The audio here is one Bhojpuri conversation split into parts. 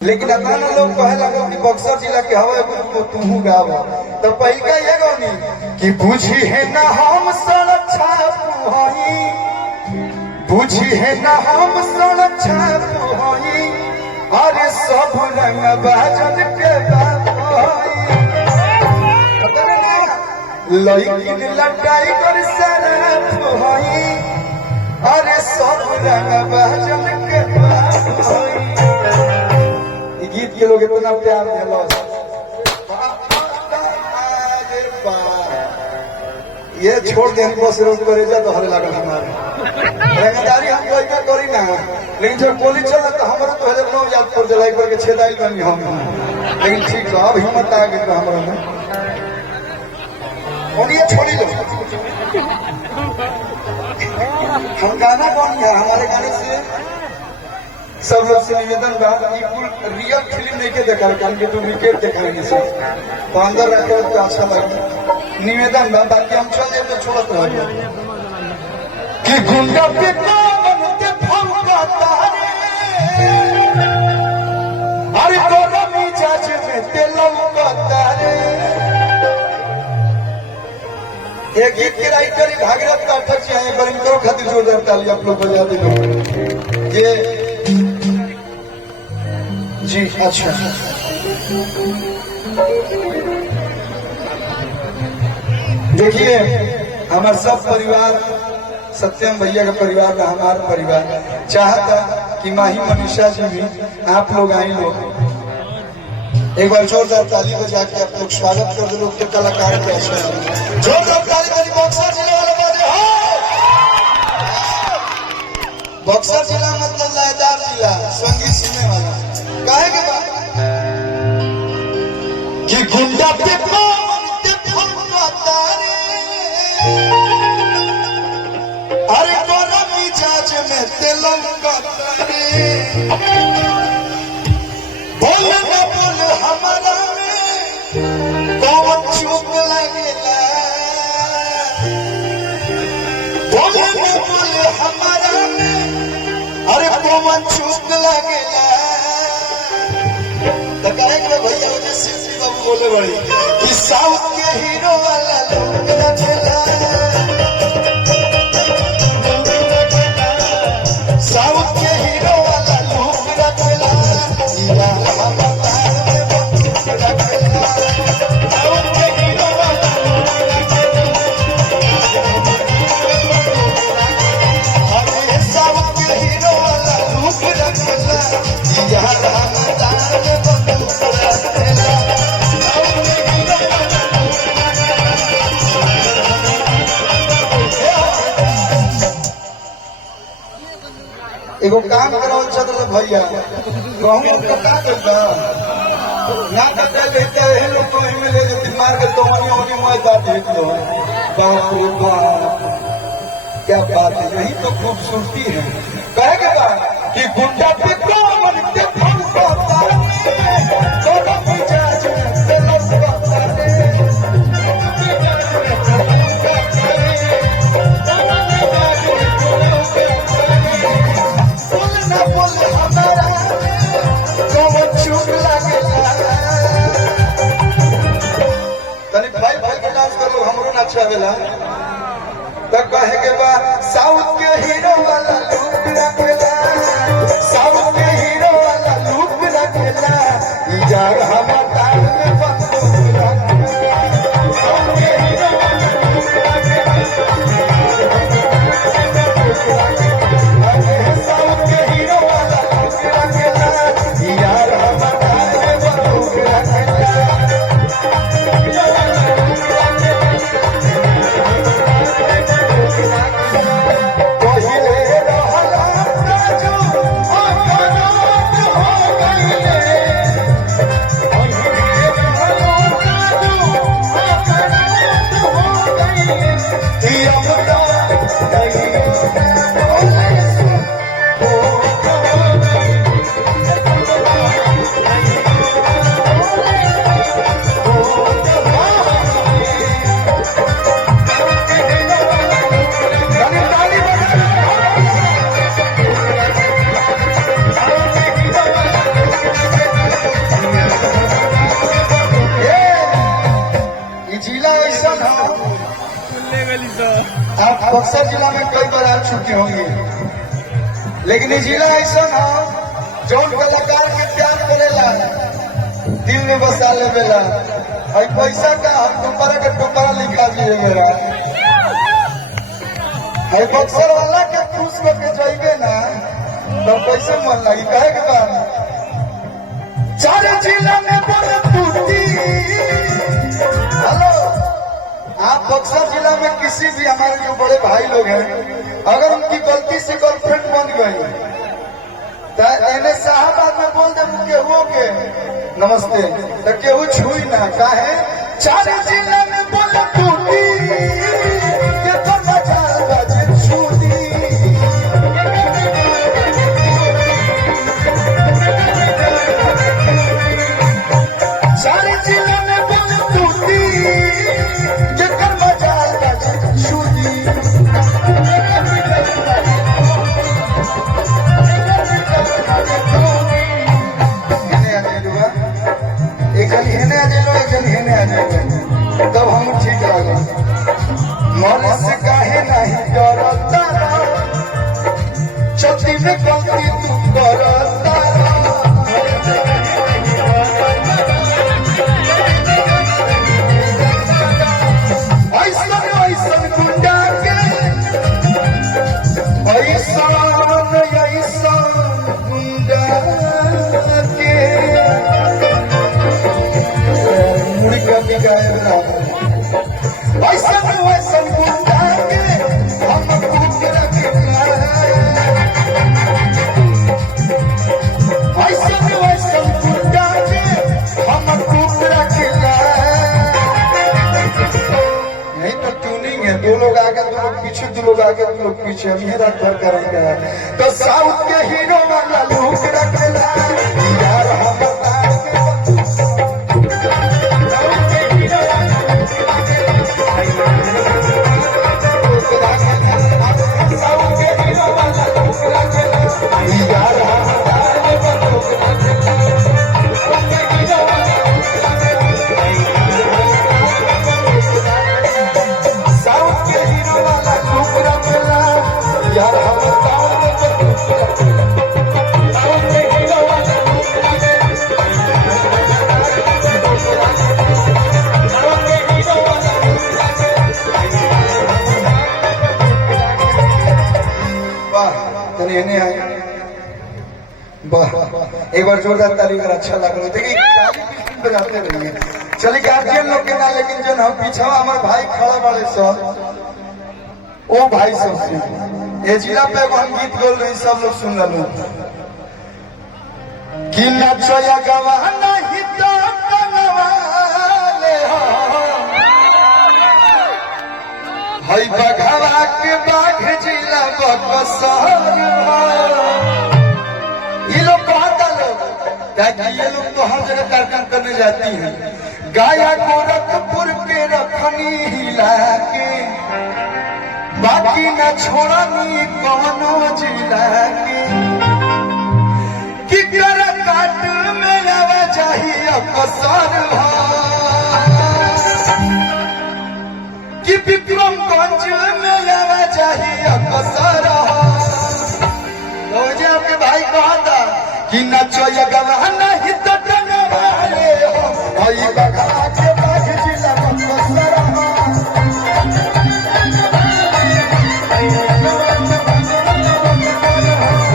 लेकिन अतना लोग कहे लगो कि बक्सर जिला के हवे को तू गाव तो पहिका ये गौनी कि बुझी है ना हम सुरक्षा होई बुझी है ना हम सुरक्षा होई अरे सब रंग बाजन के बात होई लइकिन लटाई कर सरफ होई अरे सब रंग बाजन के बात होई गीत के लोग इतना प्यार दिलो ये छोड़ दे हमको सिर्फ करेजा तो हरे लागल हमारे रंगदारी हम कोई का करी ना लेकिन जब गोली चला तो हमारा तो हरे लोग याद कर जलाई करके छेदाई बनी हम लेकिन ठीक है अब हिम्मत आ गई हमारा में और ये छोड़ी लो हम गाना कौन है हमारे गाने से सब लोग से निवेदन बा कि कुल रियल फिल्म नहीं के देखा हम के डुप्लीकेट देखेंगे से तो अंदर रखे तो अच्छा लगे निवेदन बा बाकी हम चल जाए तो छोड़त रह कि गुंडा पे कौन ते फौका तारे अरे तोरा मिजाज में तेलम का तारे एक गीत के राइटर भागीरथ पाठक जी आए पर इनको खातिर जोरदार ताली आप लोग बजा दो ये जी अच्छा देखिए हमारा सब परिवार सत्यम भैया का परिवार का हमारा परिवार चाहता कि माही मनीषा जी भी आप लोग आए लोग एक बार जोरदार ताली बजा के आप लोग स्वागत कर दो लोग के कलाकार के अच्छा जोरदार ताली बजा बक्सर जिले वाले बजे बक्सर जिला मतलब लायदार जिला संगीत सुनने वाला काहे के बात कि गुंडा पे कौन ते फौका तारे अरे तोरा मिजाज में तेलम का तारे बोल न बोल हमारा में कौन चूक लगेला बोल न बोल हमारा में अरे कौन चूक लगेला तो कहे कि भैया मुझे सिद्धि बाबू बोले बड़ी कि साउथ के हीरो वाला लोग रखेला साउथ के हीरो वाला लोग रखेला या हम तार में बंदूक रखेला साउथ के हीरो वाला लोग रखेला अरे साउथ के हीरो वाला लोग रखेला या हम तार में एगो काम करो चल भैया कहूँ तो का करता ना करता लेते हैं लोग तो में ले लेते मार के तो मनी होनी मैं बात देख लो बाप रे बाप क्या बात है यही तो खूबसूरती है कहे के बाद कि गुंडा पे कौन ते फौका तारे तोरा मिजाज में तेलम का तारे अच्छा वेला तब कहे के बाद साउथ के हीरो वाला लुक रखेला साउथ के हीरो वाला लुक रखेला इजार हम तार में बंदूक रखेला साउथ के हीरो वाला लुक रखेला साउथ के हीरो वाला लुक रखेला इजार हम तार में बंदूक रखेला आप बक्सर जिला में कई बार आ चुके होंगे, लेकिन ये जिला ऐसा ना जो कलाकार के प्यार करेला दिल में बसा लेवेला। और पैसा का हम टुकड़ा के टुकड़ा लिखा दिए मेरा है बक्सर वाला के खुश करके जाइए ना तो पैसे मन लगी कहे के बाद चार जिला में बोले टूटी। हेलो, आप बक्सर जिला में किसी भी हमारे जो बड़े भाई लोग हैं अगर उनकी गलती से गर्लफ्रेंड बन गई तो एने साहबाद में बोल दे केहू के नमस्ते तो केहू छुई ना काहे चार जिला में बोले टूटी ये तो बाजार बाजे छूटी। चार जिला में बोले टूटी ये कर बाजार बाजे छूटी। तब हम ठीक लगे मन से काहे नहीं करता छठी में गलती तू करता ऐसा ऐसा गुंडा के ऐसा ऐसा गुंडा के मुड़ी का बिगाए ऐसा ऐसा गुंडा के हम खूब रखना ऐसा ऐसा गुंडा के हम खूब रखना। नहीं तो ट्यूनिंग है, दो लोग आगे दो लोग पीछे, दो लोग आगे दो लोग पीछे, हम ये रात भर करेंगे। तो साउथ के हीरो वाला लुक रखना यार हम एक बार जोरदार ताली अगर अच्छा लग रहा है देखिए बजाते रहिए। चलिए गार्जियन लोग के ना, लेकिन जन हम पीछा हमारे भाई खड़ा वाले सब ओ भाई सब से ये जिला पे हम गीत बोल रहे सब लोग सुन लो कि नचया गवाना ही तो कनवाले हो हई बघवा के बाघ जिला बक्सर ये लोग कहता लोग ये लोग तो हर जगह कार्यक्रम करने जाती हैं। गाया गोरखपुर के रखनी हिला के बाकी न छोड़नी कौनो जिला के कि काट में आवा चाहिए कसर कि विक्रमगंज में आवा चाहिए कसर। मुझे आपके भाई कहता कि नचो ये गवाना ही तो टंगवाले हो भाई बघा के बाघ जिला बक्सर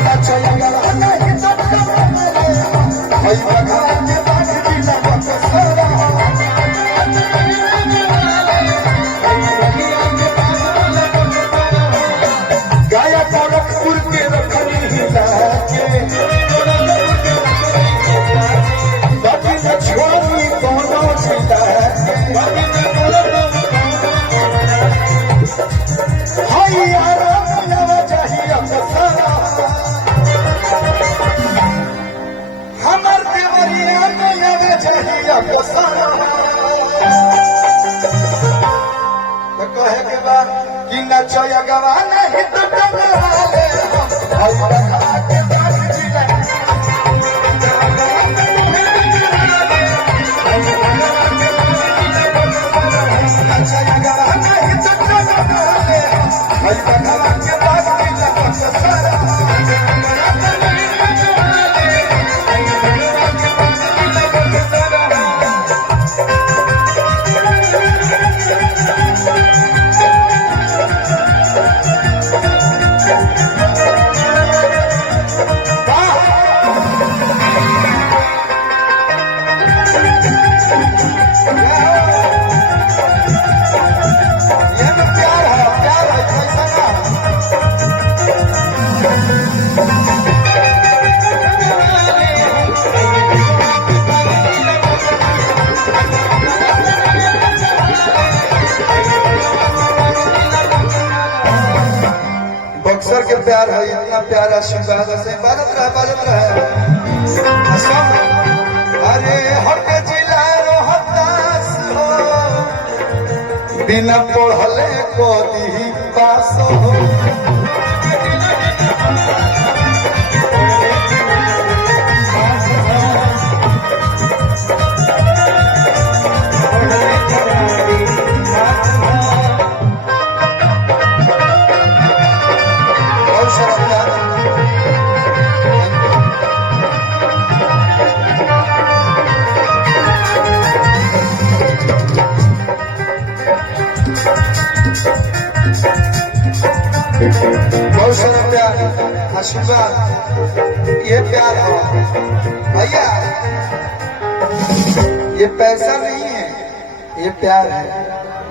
नचो ये गवाना ही तो टंगवाले हो भाई बघा के बाघ जिला बक्सर। गाया गोरखपुर के रखनी हिला के बाकी न छोड़ी कोनो जिला हाय यार नवा चाहिए कसरा हमर देवरिया में नवा चाहिए कसरा। तो कहे के बाद कि नचया गवाना ही तो टंगवाले हाय बघा के बाघ जिला नचया गवाना ही तो टंगवाले प्यार है, इतना प्यार आशीर्वाद से बाजत रहे अरे हट जिला रोहतास हो बिना पढ़ले को दी पास हो बहुत सारा प्यार आशीर्वाद, ये प्यार है भैया, ये पैसा नहीं है, ये प्यार है।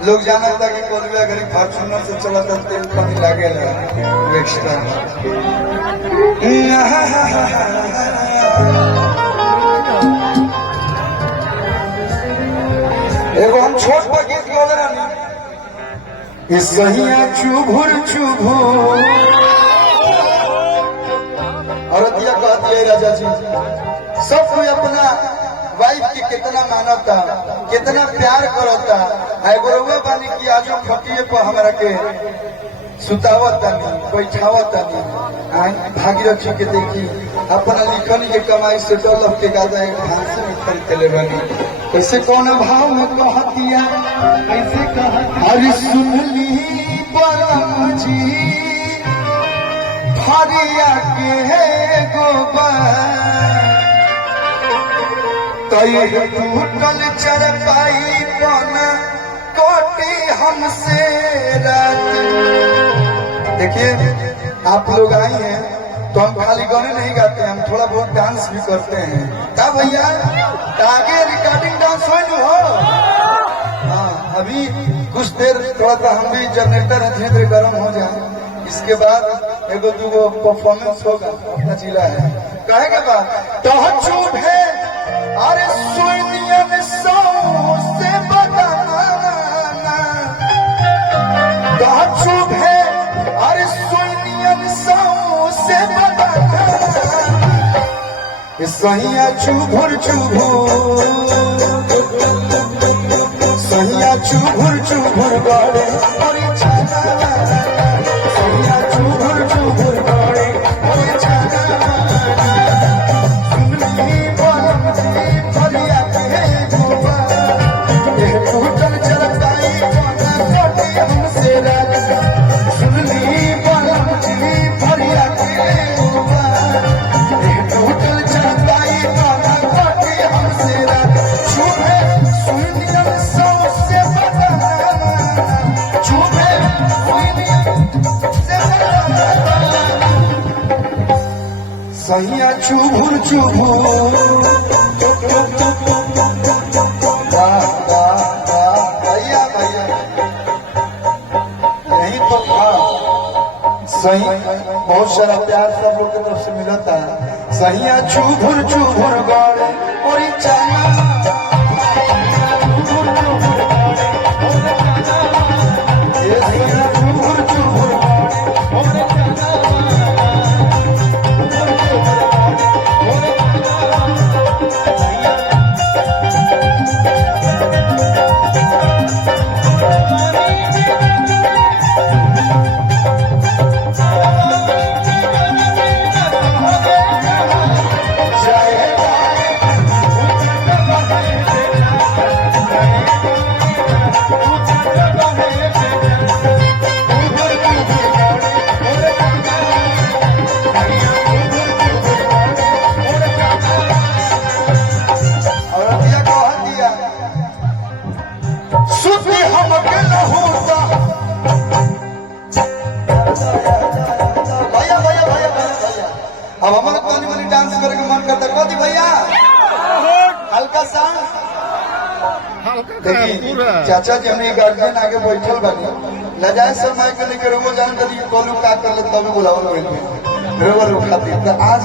लोग जाना था कि कोलवे अगर फॉर्चूनर से चला था तेल पानी लागे एक्स्ट्रा। एगो हम छोट पर गीत बोले रही, सहिया चुभुर चुभुर औरतिया कहती है राजा जी सब कोई अपना वाइफ की कितना मानता, कितना प्यार करता है। गोरवा बानी की आजो खटिए पर हमारा के सुतावता नहीं, कोई छावता नहीं। भागीरथी के देखी अपना लिखनी के कमाई से डॉलर के गादा एक फांसी में खरीद ले बनी। कैसे कौन भाव में कहतिया, कैसे कह अरे सुन ली बलम जी फरिया के गोबर टूटल चरपाई बना कोटी हमसे रात। देखिए आप लोग आई हैं तो हम खाली गाने नहीं गाते, हम थोड़ा बहुत डांस भी करते हैं। क्या भैया आगे रिकॉर्डिंग डांस हो? हाँ अभी कुछ देर थोड़ा सा हम भी जनरेटर धीरे धीरे गर्म हो जाए, इसके बाद एगो दूगो परफॉर्मेंस होगा। अपना जिला है कहे के बाद तो चुप है अरे सुनियन सौ से बताना तो चुप है अरे सुनियन सौ से बताना सहिया चुभुर चुभुर सहिया चुभुर चुभुर गड़े और सहिया चुभुर चुभुर गड़े और सुनली बलम जी फरिया के गोबा टूटल चरपाई बना कोटी हमसे रात। सुनली बलम जी फरिया के गोबा टूटल चरपाई बना कोटी हमसे रात। छुपे सुनियम सौ से बताना, छुपे सुनियम से बताना सहिया चुभुर चुभुर भैया भैया यही तो था सही। बहुत सारा प्यार सब लोग की तरफ से मिलता है। सहिया चुभुर चुभुर गड़े और चाना ये सहिया चुभुर चुभुर गड़े अब हमारे तनी मनी डांस करे के मन करता कदी भैया हल्का सा देखिए चाचा जी हमने गार्जियन आगे बैठल बानी नजायज समय के लेकर वो जान कदी कोलू का कर ले तब बुलावल होइल बरोबर खातिर। तो आज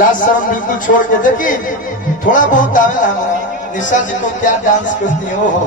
लास्ट शर्म बिल्कुल छोड़ के देखी थोड़ा बहुत आवेला निशा जी को क्या डांस करती है। ओ हो